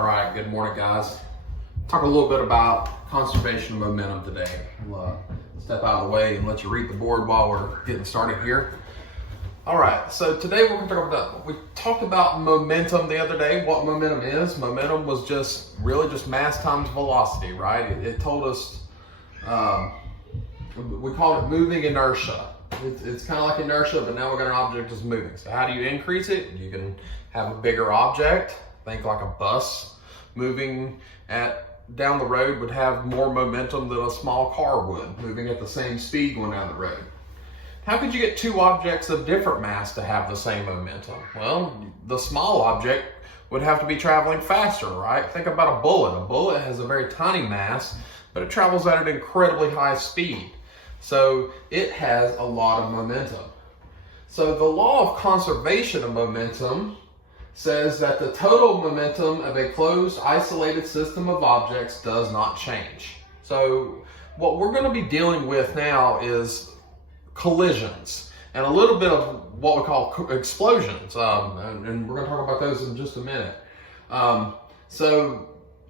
All right, good morning, guys. Talk a little bit about conservation of momentum today. We'll step out of the way and let you read the board while we're getting started here. All right, so today we're going to talk about, we talked about momentum the other day, what momentum is. Momentum was really just mass times velocity, right? It told us, we call it moving inertia. It's kind of like inertia, but now we've got an object that's moving. So how do you increase it? You can have a bigger object. Think like a bus moving down the road would have more momentum than a small car would, moving at the same speed going down the road. How could you get two objects of different mass to have the same momentum? Well, the small object would have to be traveling faster, right? Think about a bullet. A bullet has a very tiny mass, but it travels at an incredibly high speed. So it has a lot of momentum. So the law of conservation of momentum says that the total momentum of a closed, isolated system of objects does not change. So what we're going to be dealing with now is collisions and a little bit of what we call explosions. And we're going to talk about those in just a minute. So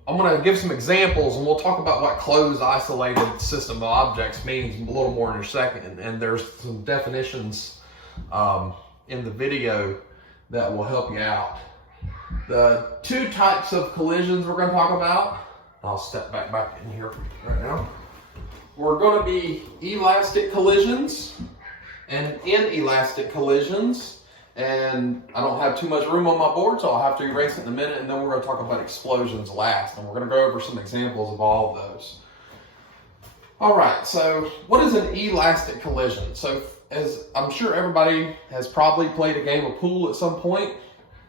I'm going to give some examples and we'll talk about what closed, isolated system of objects means a little more in a second. And there's some definitions in the video that will help you out. The two types of collisions we're going to talk about, I'll step back in here right now. We're going to be elastic collisions and inelastic collisions. And I don't have too much room on my board, so I'll have to erase it in a minute, and then we're going to talk about explosions last. And we're going to go over some examples of all of those. All right, so what is an elastic collision? So as I'm sure everybody has probably played a game of pool at some point.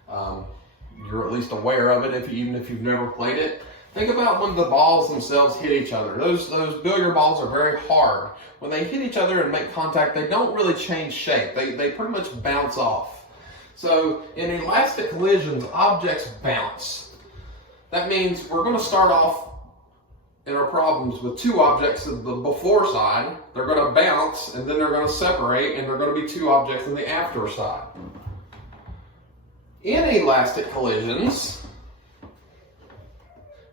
You're at least aware of it, even if you've never played it. Think about when the balls themselves hit each other. Those billiard balls are very hard. When they hit each other and make contact, they don't really change shape. They pretty much bounce off. So in elastic collisions, objects bounce. That means we're going to start off in our problems with two objects of the before side. They're going to bounce, and then they're going to separate, and they're going to be two objects on the after side. Inelastic collisions,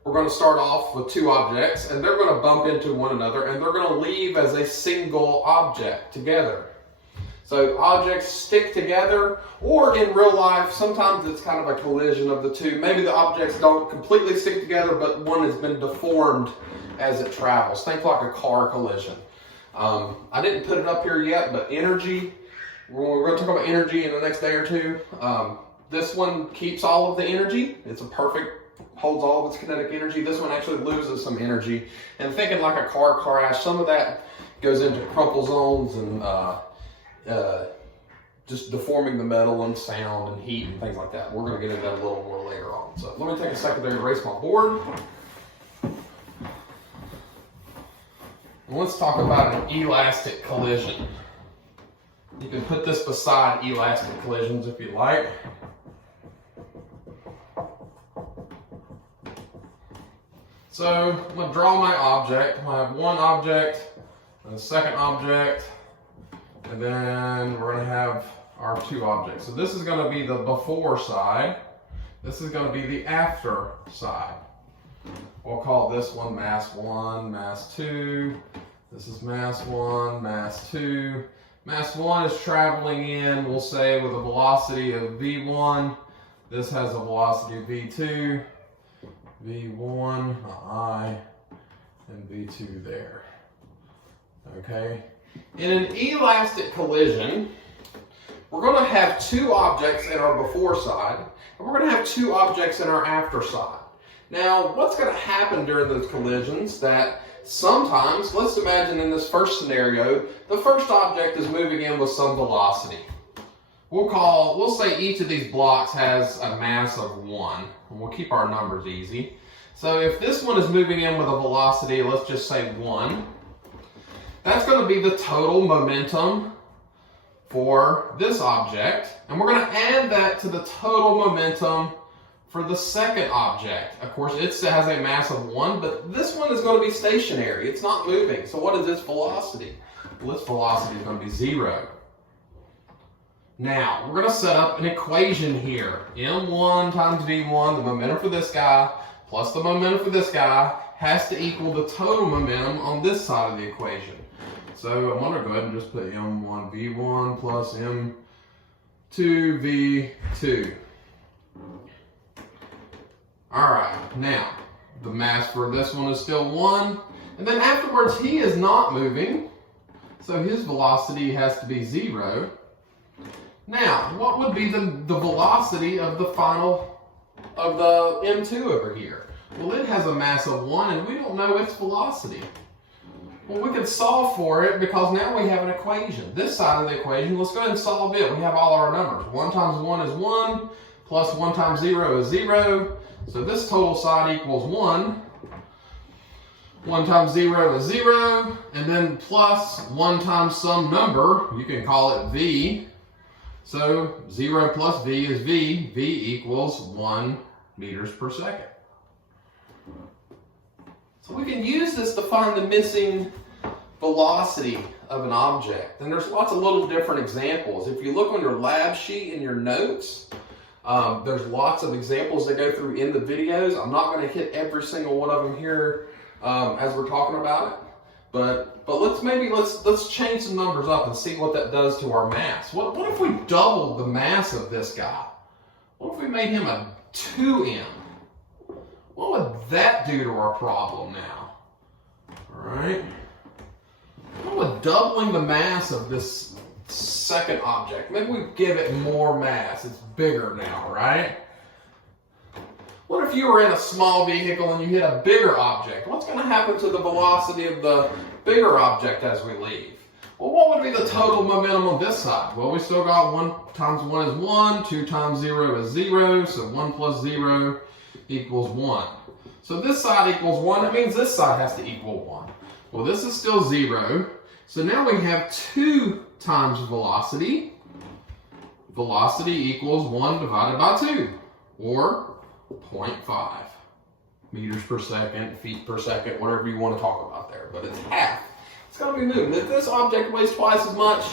we're going to start off with two objects, and they're going to bump into one another, and they're going to leave as a single object together. So objects stick together, or in real life, sometimes it's kind of a collision of the two. Maybe the objects don't completely stick together, but one has been deformed as it travels. Think like a car collision. I didn't put it up here yet, but energy, we're going to talk about energy in the next day or two. This one keeps all of the energy. It's holds all of its kinetic energy. This one actually loses some energy. And thinking like a car crash, some of that goes into crumple zones and just deforming the metal and sound and heat and things like that. We're going to get into that a little more later on. So let me take a second to erase my board. And let's talk about an elastic collision. You can put this beside elastic collisions if you like. So I'm going to draw my object. I have one object and a second object, and then we're going to have our two objects. So this is going to be the before side. This is going to be the after side. We'll call this one mass 1, mass 2. This is mass 1, mass 2. Mass 1 is traveling in, we'll say, with a velocity of v1. This has a velocity of v2. V1, I, and V2 there. Okay? In an elastic collision, we're going to have two objects in our before side, and we're going to have two objects in our after side. Now, what's going to happen during those collisions that sometimes, let's imagine in this first scenario, the first object is moving in with some velocity. We'll say each of these blocks has a mass of 1, and we'll keep our numbers easy. So if this one is moving in with a velocity, let's just say 1, that's going to be the total momentum for this object, and we're going to add that to the total momentum for the second object. Of course, it has a mass of 1, but this one is going to be stationary. It's not moving. So what is its velocity? Well, its velocity is going to be 0. Now, we're going to set up an equation here. M1 times V1, the momentum for this guy, plus the momentum for this guy, has to equal the total momentum on this side of the equation. So I'm going to go ahead and just put M1 V1 plus M2 V2. All right, now, the mass for this one is still 1. And then afterwards, he is not moving, so his velocity has to be 0. Now, what would be the velocity of the final, of the M2 over here? Well, it has a mass of 1, and we don't know its velocity. Well, we could solve for it because now we have an equation. This side of the equation, let's go ahead and solve it. We have all our numbers. 1 times 1 is 1, plus 1 times 0 is 0. So this total side equals 1. 1 times 0 is 0, and then plus 1 times some number, you can call it V. So 0 plus V is V. V equals 1 meters per second. So we can use this to find the missing velocity of an object. And there's lots of little different examples. If you look on your lab sheet in your notes, there's lots of examples that go through in the videos. I'm not going to hit every single one of them here as we're talking about it, but let's change some numbers up and see what that does to our mass. What if we doubled the mass of this guy? What if we made him a 2m? What would that do to our problem now? All right. What would doubling the mass of this second object? Maybe we give it more mass. It's bigger now, right? What if you were in a small vehicle and you hit a bigger object? What's going to happen to the velocity of the bigger object as we leave? Well, what would be the total momentum on this side? Well, we still got 1 times 1 is 1, 2 times 0 is 0, so 1 plus 0 equals 1. So this side equals 1, that means this side has to equal 1. Well, this is still 0, so now we have 2 times velocity. Velocity equals 1 divided by 2, or 0.5 meters per second, feet per second, whatever you want to talk about there, but it's half. It's going to be moving. If this object weighs twice as much,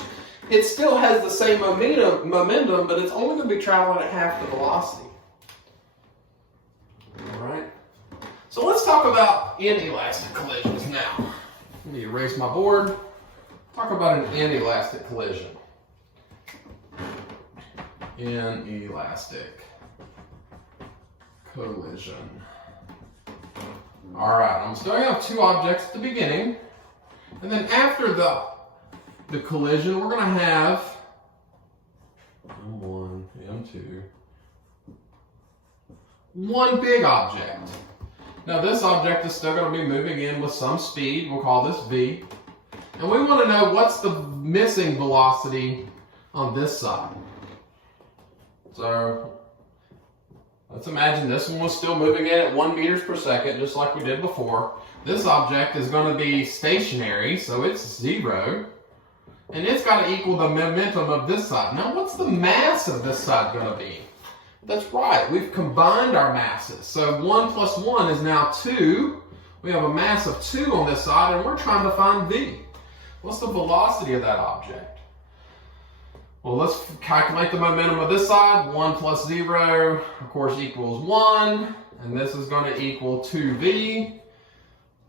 it still has the same momentum, but it's only going to be traveling at half the velocity. All right. So let's talk about inelastic collisions now. Let me erase my board. Talk about an inelastic collision. Inelastic collision. All right, I'm starting off 2 objects at the beginning, and then after the collision, we're going to have M1, M2, one big object. Now this object is still going to be moving in with some speed. We'll call this V. And we want to know what's the missing velocity on this side. So let's imagine this one was still moving in at 1 meters per second, just like we did before. This object is going to be stationary, so it's 0. And it's got to equal the momentum of this side. Now, what's the mass of this side going to be? That's right, we've combined our masses. So 1 plus 1 is now 2. We have a mass of 2 on this side, and we're trying to find V. What's the velocity of that object? Well, let's calculate the momentum of this side. 1 plus 0, of course, equals 1. And this is going to equal 2V.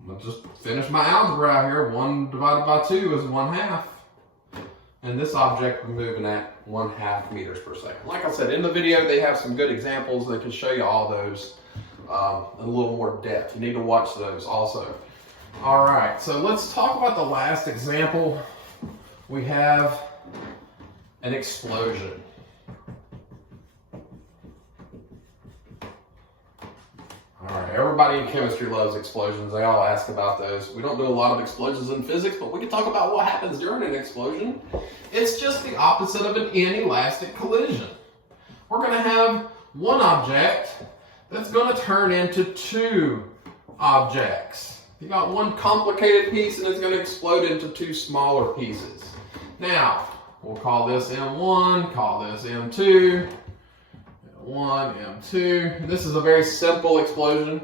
I'm going to just finish my algebra out here. 1 divided by 2 is 1/2. And this object is moving at 1/2 meters per second. Like I said, in the video, they have some good examples that can show you all those in a little more depth. You need to watch those also. All right, so let's talk about the last example. We have an explosion. All right, everybody in chemistry loves explosions. They all ask about those. We don't do a lot of explosions in physics, but we can talk about what happens during an explosion. It's just the opposite of an inelastic collision. We're going to have one object that's going to turn into 2 objects. You got one complicated piece and it's going to explode into 2 smaller pieces. Now, we'll call this M1, call this M2. M1, M2. This is a very simple explosion.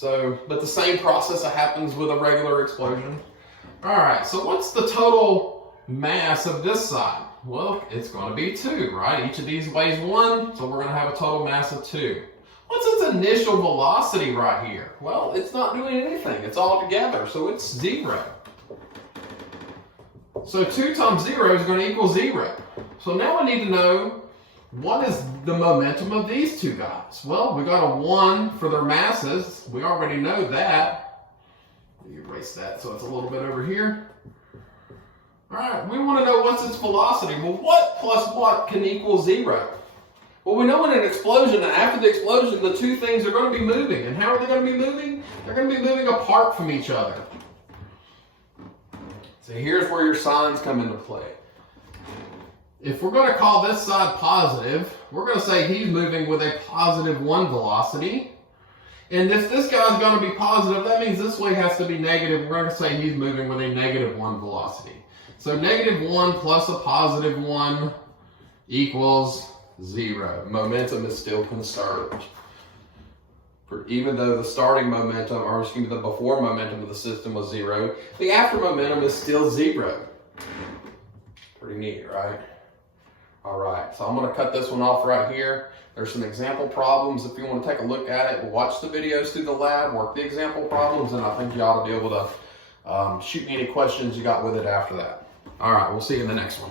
But the same process that happens with a regular explosion. All right, so what's the total mass of this side? Well, it's going to be 2, right? Each of these weighs 1, so we're going to have a total mass of 2. What's its initial velocity right here? Well, it's not doing anything. It's all together, so it's 0. So 2 times 0 is going to equal 0. So now we need to know, what is the momentum of these two guys? Well, we got a 1 for their masses. We already know that. Let me erase that so it's a little bit over here. All right, we want to know what's its velocity. Well, what plus what can equal 0? Well, we know in an explosion that after the explosion, the two things are going to be moving. And how are they going to be moving? They're going to be moving apart from each other. So here's where your signs come into play. If we're going to call this side positive, we're going to say he's moving with a positive 1 velocity. And if this guy's going to be positive, that means this way has to be negative. We're going to say he's moving with a negative 1 velocity. So negative 1 plus a positive 1 equals 0. Momentum is still conserved. Even though the starting momentum, or excuse me, the before momentum of the system was 0, the after momentum is still 0. Pretty neat, right? All right, so I'm going to cut this one off right here. There's some example problems. If you want to take a look at it, watch the videos through the lab, work the example problems, and I think you ought to be able to shoot me any questions you got with it after that. All right, we'll see you in the next one.